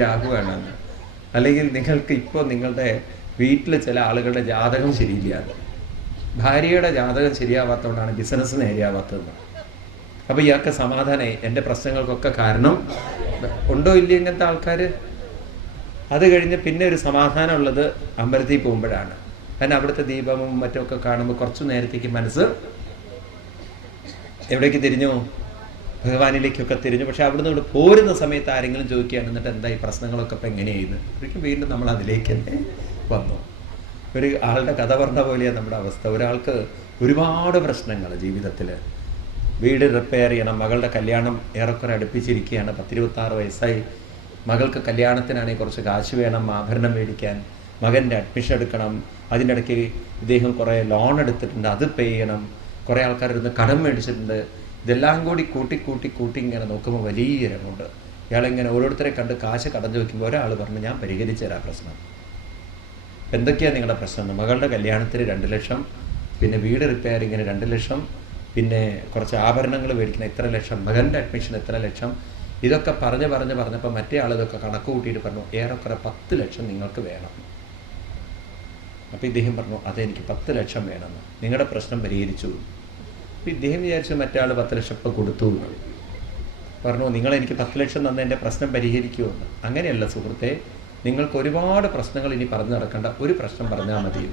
രാഹുവാണെന്ന്. അല്ലെങ്കിൽ നിങ്ങൾക്ക് ഇപ്പോൾ നിങ്ങളുടെ വീട്ടിൽ ചില ആളുകളുടെ ജാതകം ശരിയില്ല, ഭാര്യയുടെ ജാതകം ശരിയാവാത്തതുകൊണ്ടാണ് ബിസിനസ് നേരെയാവാത്തത്. അപ്പോൾ ഇയാൾക്ക് സമാധാനമായി, എൻ്റെ പ്രശ്നങ്ങൾക്കൊക്കെ കാരണം ഉണ്ടോ ഇല്ല ഇങ്ങനത്തെ ആൾക്കാർ. അത് കഴിഞ്ഞ് പിന്നെ ഒരു സമാധാനമുള്ളത് അമ്പലത്തിൽ പോകുമ്പോഴാണ്. കാരണം അവിടുത്തെ ദീപവും മറ്റൊക്കെ കാണുമ്പോൾ കുറച്ചു നേരത്തേക്ക് മനസ്സ് എവിടേക്ക് തിരിഞ്ഞു? ഭഗവാനിലേക്കൊക്കെ തിരിഞ്ഞു. പക്ഷെ അവിടുന്ന് ഇവിടെ പോരുന്ന സമയത്ത് ആരെങ്കിലും ചോദിക്കുകയാണ്, എന്നിട്ട് എന്താ ഈ പ്രശ്നങ്ങളൊക്കെ ഇപ്പം എങ്ങനെയായിരുന്നു? ഒരിക്കലും വീണ്ടും നമ്മൾ അതിലേക്ക് തന്നെ വന്നു. ഒരു ആളുടെ കഥ പറഞ്ഞ പോലെയാണ് നമ്മുടെ അവസ്ഥ. ഒരാൾക്ക് ഒരുപാട് പ്രശ്നങ്ങൾ ജീവിതത്തിൽ. വീട് റിപ്പയർ ചെയ്യണം, മകളുടെ കല്യാണം ഏറെക്കുറെ അടുപ്പിച്ചിരിക്കുകയാണ്, 10-26 വയസ്സായി. മകൾക്ക് കല്യാണത്തിനാണെങ്കിൽ കുറച്ച് കാശ് വേണം, ആഭരണം മേടിക്കാൻ, മകൻ്റെ അഡ്മിഷൻ എടുക്കണം. അതിൻ്റെ ഇടയ്ക്ക് ഇദ്ദേഹം കുറേ ലോൺ എടുത്തിട്ടുണ്ട്, അത് പേ ചെയ്യണം. കുറേ ആൾക്കാരിരുന്ന് കടം മേടിച്ചിട്ടുണ്ട്. ഇതെല്ലാം കൂടി കൂട്ടി ഇങ്ങനെ നോക്കുമ്പോൾ വലിയ രംഗമുണ്ട്. ഇയാളിങ്ങനെ ഓരോരുത്തരെ കണ്ട് കാശ് കടം ചോദിക്കുമ്പോൾ ഒരാൾ പറഞ്ഞു, ഞാൻ പരിഹരിച്ചു തരാം പ്രശ്നം. എന്തൊക്കെയാണ് നിങ്ങളുടെ പ്രശ്നം? മകളുടെ കല്യാണത്തിന് 2 ലക്ഷം, പിന്നെ വീട് റിപ്പയറിങ്ങിന് 2 ലക്ഷം, പിന്നെ കുറച്ച് ആഭരണങ്ങൾ മേടിക്കുന്ന ഇത്ര ലക്ഷം, മകൻ്റെ അഡ്മിഷൻ ഇത്ര ലക്ഷം. ഇതൊക്കെ പറഞ്ഞപ്പോൾ മറ്റേ ആൾ ഇതൊക്കെ കണക്ക് കൂട്ടിയിട്ട് പറഞ്ഞു, ഏറെക്കുറെ 10 ലക്ഷം നിങ്ങൾക്ക് വേണം. അപ്പോൾ ഇദ്ദേഹം പറഞ്ഞു, അതെനിക്ക് 10 ലക്ഷം വേണമെന്ന്. നിങ്ങളുടെ പ്രശ്നം പരിഹരിച്ചു. അപ്പോൾ ഇദ്ദേഹം വിചാരിച്ചു മറ്റേ ആൾ 10 ലക്ഷം ഇപ്പം കൊടുത്തു. പറഞ്ഞു, നിങ്ങളെനിക്ക് 10 ലക്ഷം തന്ന എൻ്റെ പ്രശ്നം പരിഹരിക്കുമെന്ന്. അങ്ങനെയല്ല സുഹൃത്തെ, നിങ്ങൾക്ക് ഒരുപാട് പ്രശ്നങ്ങൾ ഇനി പറഞ്ഞു നടക്കേണ്ട, ഒരു പ്രശ്നം പറഞ്ഞാൽ മതി.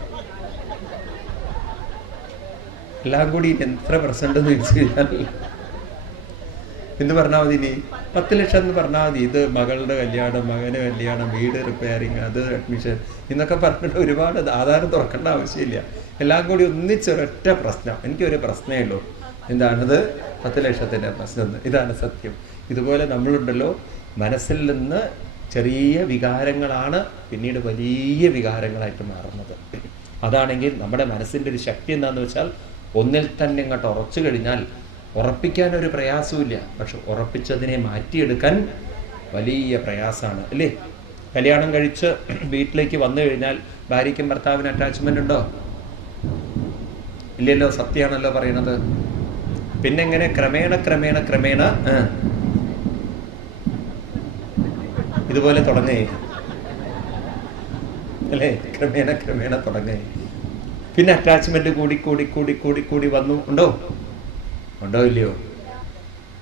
എല്ലാം കൂടി എത്ര പ്രശ്നം എന്ന് ചോദിച്ചു കഴിഞ്ഞാൽ എന്ന് പറഞ്ഞാൽ മതി. ഇനി 10 ലക്ഷം എന്ന് പറഞ്ഞാൽ മതി. ഇത് മകളുടെ കല്യാണം, മകന് കല്യാണം, വീട് റിപ്പയറിങ്, അത് അഡ്മിഷൻ എന്നൊക്കെ പറഞ്ഞിട്ട് ഒരുപാട് ആധാരം തുറക്കേണ്ട ആവശ്യമില്ല. എല്ലാം കൂടി ഒന്നിച്ചൊരൊറ്റ പ്രശ്നം. എനിക്കൊരു പ്രശ്നമേ ഉള്ളൂ. എന്താണത്? 10 ലക്ഷത്തിൻ്റെ പ്രശ്നം. ഇതാണ് സത്യം. ഇതുപോലെ നമ്മളുണ്ടല്ലോ, മനസ്സിൽ നിന്ന് ചെറിയ വികാരങ്ങളാണ് പിന്നീട് വലിയ വികാരങ്ങളായിട്ട് മാറുന്നത്. അതാണെങ്കിൽ നമ്മുടെ മനസ്സിൻ്റെ ഒരു ശക്തി എന്താണെന്ന് വെച്ചാൽ, ഒന്നിൽ തന്നെ ഇങ്ങോട്ട് ഉറച്ചു കഴിഞ്ഞാൽ ഉറപ്പിക്കാനൊരു പ്രയാസമില്ല, പക്ഷെ ഉറപ്പിച്ചതിനെ മാറ്റിയെടുക്കാൻ വലിയ പ്രയാസമാണ്, അല്ലേ? കല്യാണം കഴിച്ച് വീട്ടിലേക്ക് വന്നു കഴിഞ്ഞാൽ ഭാര്യയ്ക്കും ഭർത്താവിന് അറ്റാച്ച്മെൻ്റ് ഉണ്ടോ? ഇല്ലല്ലോ, സത്യമാണല്ലോ പറയണത്. പിന്നെ എങ്ങനെ ക്രമേണ ഇതുപോലെ തുടങ്ങേ, അല്ലേ? ക്രമേണ തുടങ്ങേ. പിന്നെ അറ്റാച്ച്മെൻറ്റ് കൂടി വന്നു. ഉണ്ടോ ഇല്ലയോ?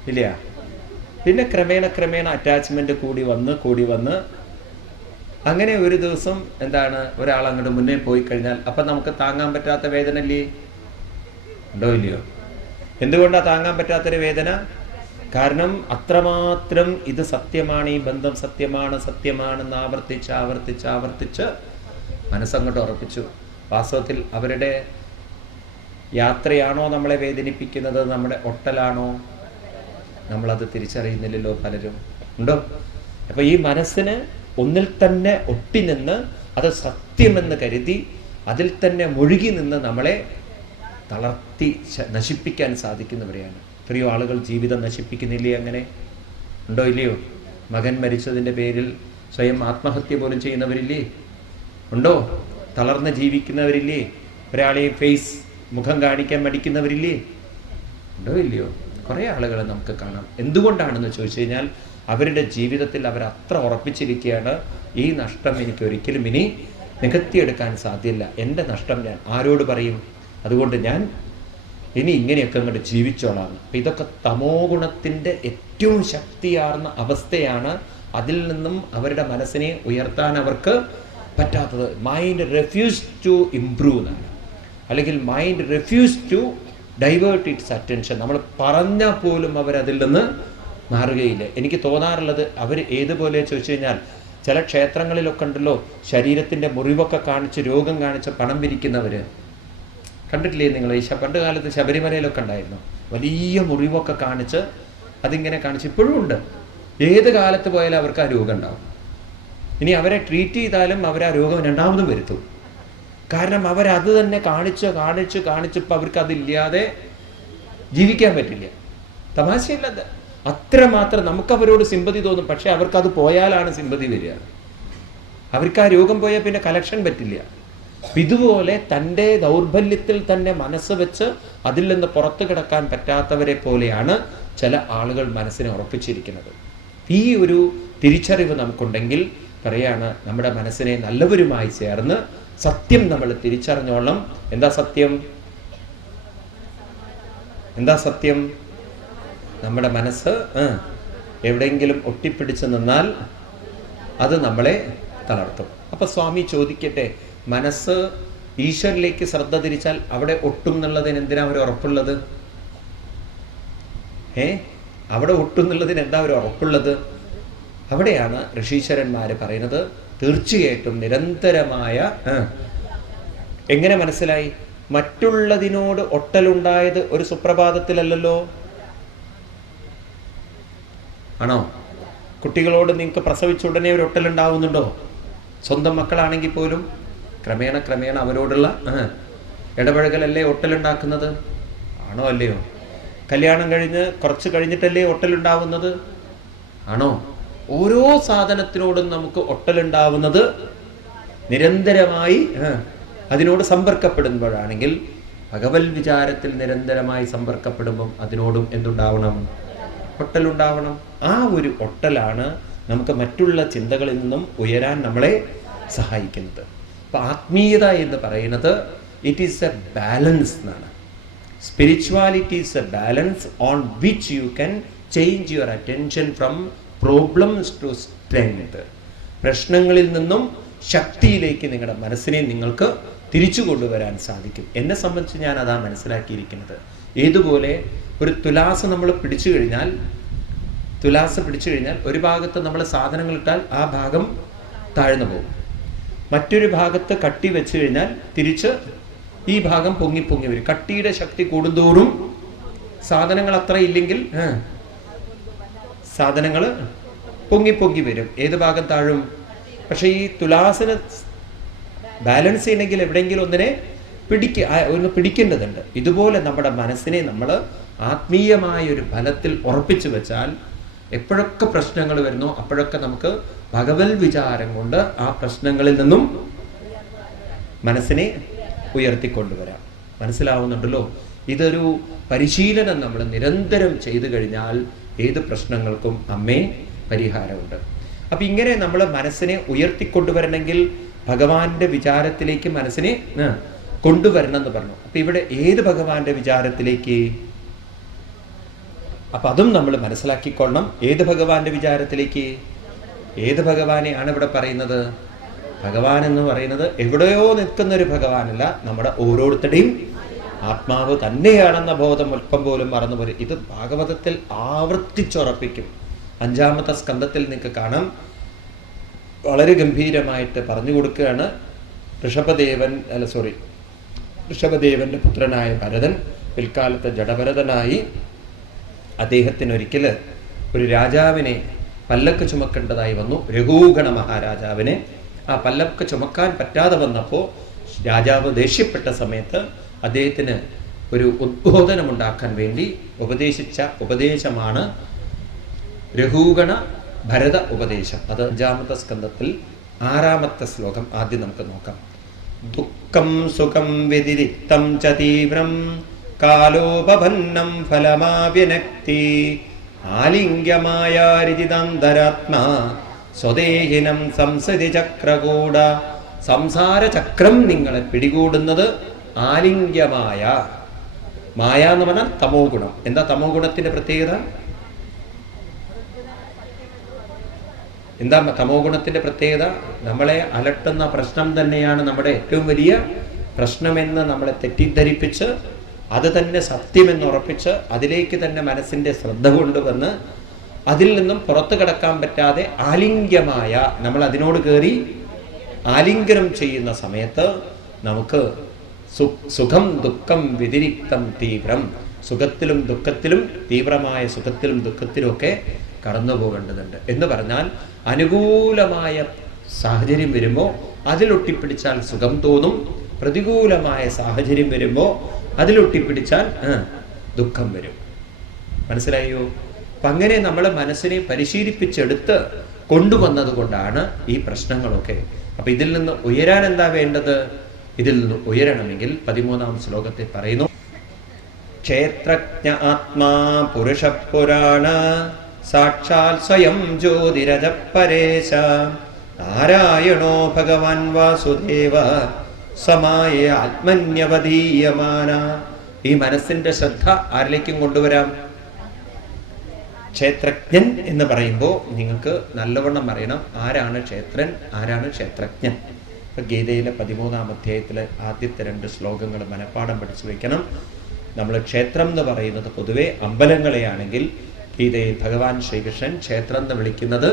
ഇല്ല. പിന്നെ ക്രമേണ അറ്റാച്ച്മെൻറ്റ് കൂടി വന്ന് അങ്ങനെ ഒരു ദിവസം എന്താണ്, ഒരാൾ അങ്ങോട്ട് മുന്നേ പോയി കഴിഞ്ഞാൽ അപ്പം നമുക്ക് താങ്ങാൻ പറ്റാത്ത വേദന ഇല്ലേ? ഉണ്ടോ ഇല്ലയോ? എന്തുകൊണ്ടാണ് താങ്ങാൻ പറ്റാത്തൊരു വേദന? കാരണം അത്രമാത്രം ഇത് സത്യമാണ്, ഈ ബന്ധം സത്യമാണെന്ന് ആവർത്തിച്ച് മനസ്സങ്ങോട്ട് ഉറപ്പിച്ചു. വാസ്തവത്തിൽ അവരുടെ യാത്രയാണോ നമ്മളെ വേദനിപ്പിക്കുന്നത്, നമ്മുടെ ഒട്ടലാണോ? നമ്മളത് തിരിച്ചറിയുന്നില്ലല്ലോ പലരും. ഉണ്ടോ? അപ്പോൾ ഈ മനസ്സിന് ഒന്നിൽ തന്നെ ഒട്ടി നിന്ന് അത് സത്യമെന്ന് കരുതി അതിൽ തന്നെ മുഴുകി നിന്ന് നമ്മളെ തളർത്തി നശിപ്പിക്കാൻ സാധിക്കുന്നവരെയാണ്. എത്രയോ ആളുകൾ ജീവിതം നശിപ്പിക്കുന്നില്ലേ? അങ്ങനെ ഉണ്ടോ ഇല്ലയോ? മകൻ മരിച്ചതിൻ്റെ പേരിൽ സ്വയം ആത്മഹത്യ പോലും ചെയ്യുന്നവരില്ലേ? ഉണ്ടോ? തളർന്ന് ജീവിക്കുന്നവരില്ലേ? ഒരാളെയും മുഖം കാണിക്കാൻ മടിക്കുന്നവരില്ലേ? ഉണ്ടോ ഇല്ലയോ? കുറേ ആളുകളെ നമുക്ക് കാണാം. എന്തുകൊണ്ടാണെന്ന് ചോദിച്ചു കഴിഞ്ഞാൽ അവരുടെ ജീവിതത്തിൽ അവർ അത്ര ഉറപ്പിച്ചിരിക്കുകയാണ്, ഈ നഷ്ടം എനിക്ക് ഒരിക്കലും ഇനി നികത്തിയെടുക്കാൻ സാധ്യമല്ല. എൻ്റെ നഷ്ടം ഞാൻ ആരോട് പറയും? അതുകൊണ്ട് ഞാൻ ഇനി ഇങ്ങനെയൊക്കെ അങ്ങോട്ട് ജീവിച്ചോളാം. അപ്പം ഇതൊക്കെ തമോ ഗുണത്തിൻ്റെ ഏറ്റവും ശക്തിയാർന്ന അവസ്ഥയാണ്. അതിൽ നിന്നും അവരുടെ മനസ്സിനെ ഉയർത്താൻ അവർക്ക് പറ്റാത്തത്. മൈൻഡ് റെഫ്യൂസ് ടു ഇംപ്രൂവ് എന്നാണ്, അല്ലെങ്കിൽ mind refuse to divert its attention. നമ്മൾ പറഞ്ഞാൽ പോലും അവരതിൽ നിന്ന് മാറുകയില്ല. എനിക്ക് തോന്നാറുള്ളത് അവർ ഏതുപോലെ ചോദിച്ചു കഴിഞ്ഞാൽ, ചില ക്ഷേത്രങ്ങളിലൊക്കെ ഉണ്ടല്ലോ ശരീരത്തിൻ്റെ മുറിവൊക്കെ കാണിച്ച് രോഗം കാണിച്ച് പണം പിരിക്കുന്നവർ കണ്ടിട്ടില്ലേ നിങ്ങൾ? ഈ പണ്ട് കാലത്ത് ശബരിമലയിലൊക്കെ ഉണ്ടായിരുന്നു. വലിയ മുറിവൊക്കെ കാണിച്ച് അതിങ്ങനെ കാണിച്ച് ഇപ്പോഴും ഉണ്ട്. ഏത് കാലത്ത് പോയാലും അവർക്ക് ആ രോഗം ഉണ്ടാവും. ഇനി അവരെ ട്രീറ്റ് ചെയ്താലും അവർ ആ രോഗം രണ്ടാമതും വരുത്തും. കാരണം അവരത് തന്നെ കാണിച്ചപ്പോൾ അവർക്ക് അതില്ലാതെ ജീവിക്കാൻ പറ്റില്ല. തമാശയില്ലത്. അത്രമാത്രം നമുക്കവരോട് സിമ്പതി തോന്നും, പക്ഷെ അവർക്കത് പോയാലാണ് സിമ്പതി വരിക. അവർക്ക് ആ രോഗം പോയാൽ പിന്നെ കലക്ഷൻ പറ്റില്ല. ഇതുപോലെ തൻ്റെ ദൗർബല്യത്തിൽ തന്നെ മനസ്സ് വെച്ച് അതിൽ നിന്ന് പുറത്തു കിടക്കാൻ പറ്റാത്തവരെ പോലെയാണ് ചില ആളുകൾ മനസ്സിനെ ഉറപ്പിച്ചിരിക്കുന്നത്. ഈ ഒരു തിരിച്ചറിവ് നമുക്കുണ്ടെങ്കിൽ പറയാണ്, നമ്മുടെ മനസ്സിനെ നല്ലവരുമായി ചേർന്ന് സത്യം നമ്മൾ തിരിച്ചറിഞ്ഞോളണം. എന്താ സത്യം? എന്താ സത്യം? നമ്മുടെ മനസ്സ് എവിടെയെങ്കിലും ഒട്ടിപ്പിടിച്ച് നിന്നാൽ അത് നമ്മളെ തളർത്തും. അപ്പൊ സ്വാമി ചോദിക്കട്ടെ, മനസ്സ് ഈശ്വരിലേക്ക് ശ്രദ്ധ തിരിച്ചാൽ അവിടെ ഒട്ടും എന്നുള്ളതിന് എന്തിനാ ഒരു ഉറപ്പുള്ളത്? അവിടെ ഒട്ടും എന്നുള്ളതിന് എന്താ ഒരു ഉറപ്പുള്ളത്? അവിടെയാണ് ഋഷീശ്വരന്മാര് പറയുന്നത്, തീർച്ചയായിട്ടും നിരന്തരമായ എങ്ങനെ മനസ്സിലായി? മറ്റുള്ളതിനോട് ഒട്ടലുണ്ടായത് ഒരു സുപ്രഭാതത്തിലല്ലല്ലോ. ആണോ? കുട്ടികളോട് നിങ്ങൾക്ക് പ്രസവിച്ച ഉടനെ ഒരു ഒട്ടലുണ്ടാവുന്നുണ്ടോ? സ്വന്തം മക്കളാണെങ്കിൽ പോലും ക്രമേണ ക്രമേണ അവരോടുള്ള ഇടപഴകലല്ലേ ഒട്ടലുണ്ടാക്കുന്നത്? ആണോ അല്ലയോ? കല്യാണം കഴിഞ്ഞ് കുറച്ച് കഴിഞ്ഞിട്ടല്ലേ ഒട്ടലുണ്ടാവുന്നത്? ആണോ? ഓരോ സാധനത്തിനോടും നമുക്ക് ഒട്ടലുണ്ടാവുന്നത് നിരന്തരമായി അതിനോട് സമ്പർക്കപ്പെടുമ്പോഴാണെങ്കിൽ, ഭഗവത് വിചാരത്തിൽ നിരന്തരമായി സമ്പർക്കപ്പെടുമ്പം അതിനോടും എന്തുണ്ടാവണം? ഒട്ടലുണ്ടാവണം. ആ ഒരു ഒട്ടലാണ് നമുക്ക് മറ്റുള്ള ചിന്തകളിൽ നിന്നും ഉയരാൻ നമ്മളെ സഹായിക്കുന്നത്. അപ്പൊ ആത്മീയത എന്ന് പറയുന്നത് ഇറ്റ് ഈസ് എ ബാലൻസ് എന്നാണ്. Spirituality is a balance on which you can change your attention from problems to strength. പ്രശ്നങ്ങളിൽ നിന്നും ശക്തിയിലേക്ക് നിങ്ങളുടെ മനസ്സിനെ നിങ്ങൾക്ക് തിരിച്ചു കൊണ്ടുവരാൻ സാധിക്കും. എന്നെ സംബന്ധിച്ച് ഞാൻ അതാ മനസ്സിലാക്കിയിരിക്കുന്നത്. ഏതുപോലെ ഒരു തുലാസ് നമ്മൾ പിടിച്ചു കഴിഞ്ഞാൽ ഒരു ഭാഗത്ത് നമ്മൾ സാധനങ്ങൾ ഇട്ടാൽ ആ ഭാഗം താഴ്ന്നു പോകും. മറ്റൊരു ഭാഗത്ത് കട്ടി വെച്ച് കഴിഞ്ഞാൽ തിരിച്ച് ഈ ഭാഗം പൊങ്ങി പൊങ്ങി വരും. കട്ടിയുടെ ശക്തി കൂടുന്തോറും സാധനങ്ങൾ അത്ര ഇല്ലെങ്കിൽ സാധനങ്ങൾ പൊങ്ങി പൊങ്ങി വരും. ഏത് ഭാഗം താഴും? പക്ഷെ ഈ തുലാസിന് ബാലൻസ് ചെയ്യണമെങ്കിൽ എവിടെയെങ്കിലും ഒന്ന് പിടിക്കേണ്ടതുണ്ട്. ഇതുപോലെ നമ്മുടെ മനസ്സിനെ നമ്മൾ ആത്മീയമായ ഒരു ബലത്തിൽ ഉറപ്പിച്ചു വെച്ചാൽ എപ്പോഴൊക്കെ പ്രശ്നങ്ങൾ വരുന്നോ അപ്പോഴൊക്കെ നമുക്ക് ഭഗവത് വിചാരം കൊണ്ട് ആ പ്രശ്നങ്ങളിൽ നിന്നും മനസ്സിനെ ഉയർത്തിക്കൊണ്ടുവരാം. മനസ്സിലാവുന്നുണ്ടല്ലോ? ഇതൊരു പരിശീലനം നമ്മൾ നിരന്തരം ചെയ്തു കഴിഞ്ഞാൽ ഏത് പ്രശ്നങ്ങൾക്കും അമ്മേ പരിഹാരമുണ്ട്. അപ്പൊ ഇങ്ങനെ നമ്മൾ മനസ്സിനെ ഉയർത്തിക്കൊണ്ടുവരണമെങ്കിൽ ഭഗവാന്റെ വിചാരത്തിലേക്ക് മനസ്സിനെ കൊണ്ടുവരണം എന്ന് പറഞ്ഞു. അപ്പൊ ഇവിടെ ഏത് ഭഗവാന്റെ വിചാരത്തിലേക്ക്? അപ്പൊ അതും നമ്മൾ മനസ്സിലാക്കിക്കൊള്ളണം. ഏത് ഭഗവാന്റെ വിചാരത്തിലേക്ക്? ഏത് ഭഗവാനെയാണ് ഇവിടെ പറയുന്നത്? ഭഗവാൻ എന്ന് പറയുന്നത് എവിടെയോ നിൽക്കുന്ന ഒരു ഭഗവാനല്ല, നമ്മുടെ ഓരോരുത്തരുടെയും ആത്മാവ് തന്നെയാണെന്ന ബോധം അല്പം പോലും മറന്നുപോലും. ഇത് ഭാഗവതത്തിൽ ആവർത്തിച്ചുറപ്പിക്കും. 5-ാമത്തെ സ്കന്ധത്തിൽ നിങ്ങൾക്ക് കാണാം, വളരെ ഗംഭീരമായിട്ട് പറഞ്ഞു കൊടുക്കുകയാണ്. ഋഷഭദേവന്റെ പുത്രനായ ഭരതൻ പിൽക്കാലത്ത് ജഡഭരതനായി അദ്ദേഹത്തിനൊരിക്കൽ ഒരു രാജാവിനെ പല്ലക്ക് ചുമക്കേണ്ടതായി വന്നു. രഘൂഗണ മഹാരാജാവിനെ ആ പല്ലക്ക് ചുമക്കാൻ പറ്റാതെ വന്നപ്പോൾ രാജാവ് ദേഷ്യപ്പെട്ട സമയത്ത് അദ്ദേഹത്തിന് ഒരു ഉദ്ബോധനമുണ്ടാക്കാൻ വേണ്ടി ഉപദേശിച്ച ഉപദേശമാണ് രഘൂഗണ ഭരത ഉപദേശം. അത് 5-ാമത്തെ സ്കന്ധത്തിൽ 6-ാമത്തെ ശ്ലോകം ആദ്യം നമുക്ക് നോക്കാം. ദുഃഖം സുഖം വ്യതിരിക്തം ച തീവ്രം കാലോപഭന്നം ഫലമാവ്യനക്തി ആലിംഗ്യമായാരിജിതാന്തരാത്മാ സ്വദേഹിനം സംസതി ചക്രകൂട. സംസാര ചക്രം നിങ്ങളെ പിടികൂടുന്നത് ആലിംഗ്യമായ. മായ എന്ന് പറഞ്ഞാൽ തമോ ഗുണം. എന്താ തമോ ഗുണത്തിന്റെ പ്രത്യേകത? എന്താ തമോ ഗുണത്തിന്റെ പ്രത്യേകത? നമ്മളെ അലട്ടുന്ന പ്രശ്നം തന്നെയാണ് നമ്മുടെ ഏറ്റവും വലിയ പ്രശ്നമെന്ന് നമ്മളെ തെറ്റിദ്ധരിപ്പിച്ച് അത് തന്നെ സത്യമെന്ന് ഉറപ്പിച്ച് അതിലേക്ക് തന്നെ മനസ്സിന്റെ ശ്രദ്ധ കൊണ്ടുവന്ന് അതിൽ നിന്നും പുറത്തു കടക്കാൻ പറ്റാതെ ആലിംഗ്യമായ നമ്മൾ അതിനോട് കയറി ആലിംഗനം ചെയ്യുന്ന സമയത്ത് നമുക്ക് സുഖം ദുഃഖം വ്യതിരിക്തം തീവ്രം, സുഖത്തിലും ദുഃഖത്തിലും തീവ്രമായ സുഖത്തിലും ദുഃഖത്തിലും ഒക്കെ കടന്നു പോകേണ്ടതുണ്ട്. എന്ന് പറഞ്ഞാൽ അനുകൂലമായ സാഹചര്യം വരുമ്പോൾ അതിലൊട്ടിപ്പിടിച്ചാൽ സുഖം തോന്നും, പ്രതികൂലമായ സാഹചര്യം വരുമ്പോൾ അതിലൊട്ടിപ്പിടിച്ചാൽ ദുഃഖം വരും. മനസ്സിലായോ? അപ്പം അങ്ങനെ നമ്മളെ മനസ്സിനെ പരിശീലിപ്പിച്ചെടുത്ത് കൊണ്ടുവന്നത് കൊണ്ടാണ് ഈ പ്രശ്നങ്ങളൊക്കെ. അപ്പൊ ഇതിൽ നിന്ന് ഉയരാൻ എന്താ വേണ്ടത്? ഇതിൽ നിന്ന് ഉയരണമെങ്കിൽ 13-ാം ശ്ലോകത്തിൽ പറയുന്നു, ക്ഷേത്രജ്ഞ ആത്മാ പുരുഷ പുരാണ സാക്ഷാൽ സ്വയം ജ്യോതിരജ പരേശ നാരായണോ ഭഗവാൻ വാസുദേവ സമായ ആത്മന്യവധീയമാന. ഈ മനസ്സിന്റെ ശ്രദ്ധ ആരിലേക്കും കൊണ്ടുവരാം? ക്ഷേത്രജ്ഞൻ എന്ന് പറയുമ്പോൾ നിങ്ങൾക്ക് നല്ലവണ്ണം അറിയണം ആരാണ് ക്ഷേത്രൻ, ആരാണ് ക്ഷേത്രജ്ഞൻ. ഗീതയിലെ 13-ാം അധ്യായത്തിലെ ആദ്യത്തെ 2 ശ്ലോകങ്ങൾ മനഃപ്പാഠം പഠിച്ചു വെക്കണം. നമ്മൾ ക്ഷേത്രം എന്ന് പറയുന്നത് പൊതുവെ അമ്പലങ്ങളെയാണെങ്കിൽ ഗീതയിൽ ഭഗവാൻ ശ്രീകൃഷ്ണൻ ക്ഷേത്രം എന്ന് വിളിക്കുന്നത്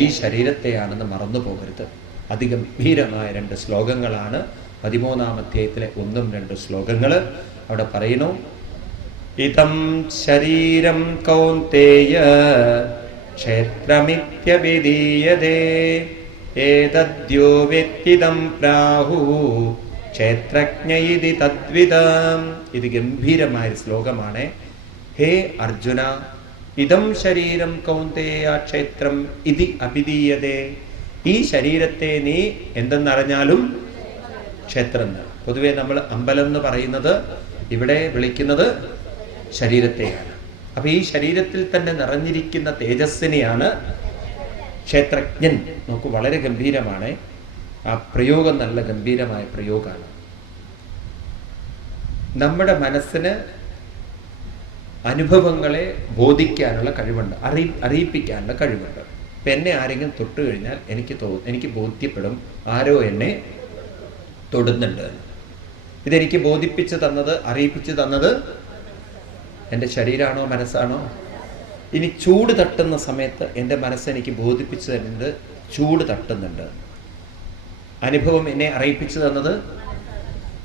ഈ ശരീരത്തെയാണെന്ന് മറന്നു പോകരുത്. അതിഗംഭീരമായ 2 ശ്ലോകങ്ങളാണ് 13-ാം അധ്യായത്തിലെ 1ഉം 2 ശ്ലോകങ്ങൾ. അവിടെ പറയുന്നു, ഇതം ശരീരം കൗന്തേയ ക്ഷേത്രമിത്യഭിധീയതേ ഏതദ്യോ വ്യക്തിദം പ്രാഹു ക്ഷേത്രജ്ഞ ഇതി തദ്വിദം. ഇത് ഗംഭീരമായ ശ്ലോകമാണ്. ഹേ അർജുന, ഇതം ശരീരം കൗന്തേയ ക്ഷേത്രം ഇതി അഭിധീയതേ. ഈ ശരീരത്തെ നീ എന്തെന്നറിഞ്ഞാലും ക്ഷേത്രം. പൊതുവെ നമ്മൾ അമ്പലം എന്ന് പറയുന്നത് ഇവിടെ വിളിക്കുന്നത് ശരീരത്തെയാണ്. അപ്പൊ ഈ ശരീരത്തിൽ തന്നെ നിറഞ്ഞിരിക്കുന്ന തേജസ്സിനെയാണ് ക്ഷേത്രജ്ഞൻ. നോക്കൂ, വളരെ ഗംഭീരമാണ് ആ പ്രയോഗം. നല്ല ഗംഭീരമായ പ്രയോഗമാണ്. നമ്മുടെ മനസ്സിന് അനുഭവങ്ങളെ ബോധിക്കാനുള്ള കഴിവുണ്ട്, അറിയിപ്പിക്കാനുള്ള കഴിവുണ്ട്. ഇപ്പൊ എന്നെ ആരെങ്കിലും തൊട്ട് കഴിഞ്ഞാൽ എനിക്ക് ബോധ്യപ്പെടും ആരോ എന്നെ തൊടുന്നുണ്ട്. ഇതെനിക്ക് ബോധിപ്പിച്ചു തന്നത്, അറിയിപ്പിച്ചു തന്നത് എൻ്റെ ശരീരമാണോ മനസ്സാണോ? ഇനി ചൂട് തട്ടുന്ന സമയത്ത് എൻ്റെ മനസ്സെനിക്ക് ബോധിപ്പിച്ചു തരുന്നുണ്ട് ചൂട് തട്ടുന്നുണ്ട്. അനുഭവം എന്നെ അറിയിപ്പിച്ചു തന്നത്,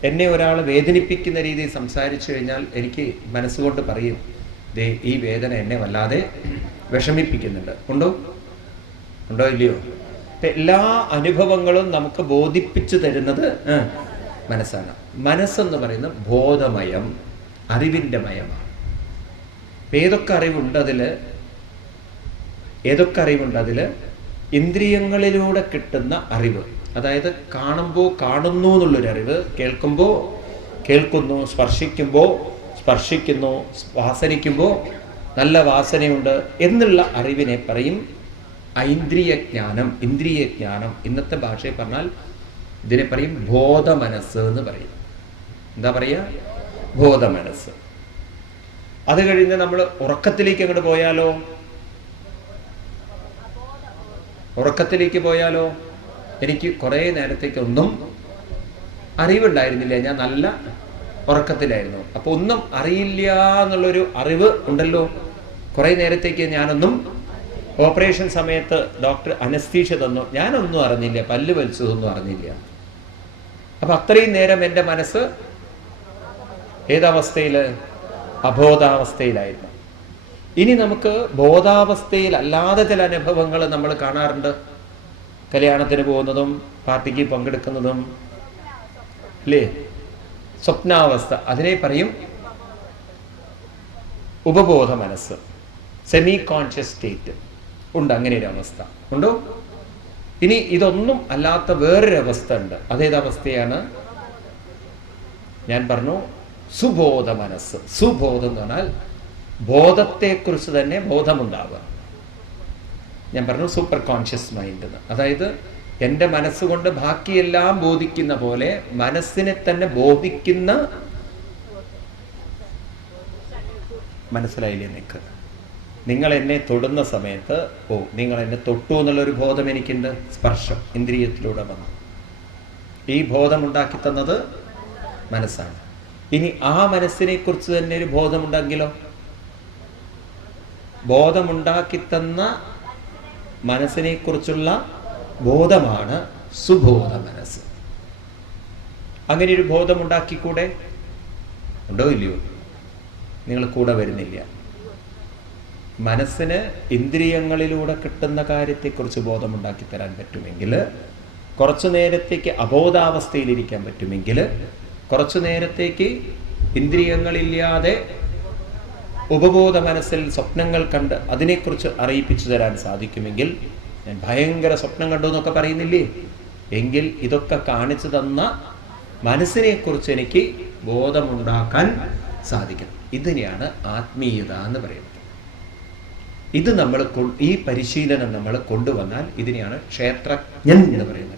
എന്നെ ഒരാൾ വേദനിപ്പിക്കുന്ന രീതിയിൽ സംസാരിച്ചു കഴിഞ്ഞാൽ എനിക്ക് മനസ്സുകൊണ്ട് പറയും, ദേ ഈ വേദന എന്നെ വല്ലാതെ വിഷമിപ്പിക്കുന്നുണ്ട്. ഉണ്ടോ ഇല്ലയോ? എല്ലാ അനുഭവങ്ങളും നമുക്ക് ബോധിപ്പിച്ചു തരുന്നത് മനസ്സാണ്. മനസ്സെന്ന് പറയുന്നത് ബോധമയം, അറിവിൻ്റെ മയമാണ്. ഏതൊക്കെ അറിവുണ്ട് അതില് ഇന്ദ്രിയങ്ങളിലൂടെ കിട്ടുന്ന അറിവ്, അതായത് കാണുമ്പോൾ കാണുന്നു എന്നുള്ളൊരു അറിവ്, കേൾക്കുമ്പോൾ കേൾക്കുന്നു, സ്പർശിക്കുമ്പോൾ സ്പർശിക്കുന്നു, വാസനിക്കുമ്പോൾ നല്ല വാസനയുണ്ട് എന്നുള്ള അറിവിനെ പറയും ഐന്ദ്രിയജ്ഞാനം, ഇന്ദ്രിയജ്ഞാനം. ഇന്നത്തെ ഭാഷയിൽ പറഞ്ഞാൽ ഇതിനെ പറയും ബോധമനസ്സ് എന്ന് പറയും. എന്താ പറയുക? ബോധമനസ്സ്. അത് കഴിഞ്ഞ് നമ്മൾ ഉറക്കത്തിലേക്ക് അങ്ങോട്ട് പോയാലോ? എനിക്ക് കുറേ നേരത്തേക്കൊന്നും അറിവുണ്ടായിരുന്നില്ല, ഞാൻ നല്ല ഉറക്കത്തിലായിരുന്നു. അപ്പൊ ഒന്നും അറിയില്ല എന്നുള്ളൊരു അറിവ് ഉണ്ടല്ലോ. കുറേ നേരത്തേക്ക് ഞാനൊന്നും, ഓപ്പറേഷൻ സമയത്ത് ഡോക്ടർ അനസ്തീഷ്യ തന്നു, ഞാനൊന്നും അറിഞ്ഞില്ല, പല്ല് വലിച്ചതൊന്നും അറിഞ്ഞില്ല. അപ്പൊ അത്രയും നേരം എൻ്റെ മനസ്സ് ഏതവസ്ഥയില്? അബോധാവസ്ഥയിലായിരുന്നു. ഇനി നമുക്ക് ബോധാവസ്ഥയിൽ അല്ലാതെ ചില അനുഭവങ്ങൾ നമ്മൾ കാണാറുണ്ട്. കല്യാണത്തിന് പോകുന്നതും പാർട്ടിക്ക് പങ്കെടുക്കുന്നതും അല്ലേ? സ്വപ്നാവസ്ഥ. അതിനെ പറയും ഉപബോധ മനസ്സ്, സെമി കോൺഷ്യസ് സ്റ്റേറ്റ്. ഉണ്ട് അങ്ങനെ ഒരു അവസ്ഥ ഉണ്ടോ? ഇനി ഇതൊന്നും അല്ലാത്ത വേറൊരു അവസ്ഥ ഉണ്ട്. അതേതവസ്ഥയാണ്? ഞാൻ പറഞ്ഞു സുബോധ മനസ്സ്. സുബോധം എന്ന് പറഞ്ഞാൽ ബോധത്തെക്കുറിച്ച് തന്നെ ബോധമുണ്ടാവുക. ഞാൻ പറഞ്ഞു സൂപ്പർ കോൺഷ്യസ് മൈൻഡ് എന്ന്. അതായത് എൻ്റെ മനസ്സുകൊണ്ട് ബാക്കിയെല്ലാം ബോധിക്കുന്ന പോലെ മനസ്സിനെ തന്നെ ബോധിക്കുന്ന, മനസ്സിലായില്ലേ നിനക്ക്? നിങ്ങൾ എന്നെ തൊടുന്ന സമയത്ത് നിങ്ങൾ എന്നെ തൊട്ടു എന്നുള്ളൊരു ബോധം എനിക്കുണ്ട്. സ്പർശം ഇന്ദ്രിയത്തിലൂടെ വന്നു. ഈ ബോധം ഉണ്ടാക്കി തന്നത് മനസ്സാണ്. ഇനി ആ മനസ്സിനെ കുറിച്ച് തന്നെ ഒരു ബോധമുണ്ടെങ്കിലോ? ബോധമുണ്ടാക്കി തന്ന മനസ്സിനെ കുറിച്ചുള്ള ബോധമാണ് സുബോധ മനസ്സ്. അങ്ങനെ ഒരു ബോധമുണ്ടാക്കിക്കൂടെ? ഉണ്ടോ ഇല്ലയോ? നിങ്ങൾ കൂടെ വരുന്നില്ല. മനസ്സിന് ഇന്ദ്രിയങ്ങളിലൂടെ കിട്ടുന്ന കാര്യത്തെക്കുറിച്ച് ബോധമുണ്ടാക്കി തരാൻ പറ്റുമെങ്കിൽ, കുറച്ചു നേരത്തേക്ക് അബോധാവസ്ഥയിലിരിക്കാൻ പറ്റുമെങ്കിൽ, കുറച്ചു നേരത്തേക്ക് ഇന്ദ്രിയങ്ങളില്ലാതെ ഉപബോധ മനസ്സിൽ സ്വപ്നങ്ങൾ കണ്ട് അതിനെക്കുറിച്ച് അറിയിപ്പിച്ചു തരാൻ സാധിക്കുമെങ്കിൽ, ഞാൻ ഭയങ്കര സ്വപ്നം കണ്ടു എന്നൊക്കെ പറയുന്നില്ലേ, എങ്കിൽ ഇതൊക്കെ കാണിച്ചു തന്ന മനസ്സിനെക്കുറിച്ച് എനിക്ക് ബോധമുണ്ടാക്കാൻ സാധിക്കണം. ഇതിനെയാണ് ആത്മീയത എന്ന് പറയുന്നത്. ഇത് നമ്മൾ ഈ പരിശീലനം നമ്മൾ കൊണ്ടുവന്നാൽ ഇതിനെയാണ് ക്ഷേത്രജ്ഞൻ എന്ന് പറയുന്നത്.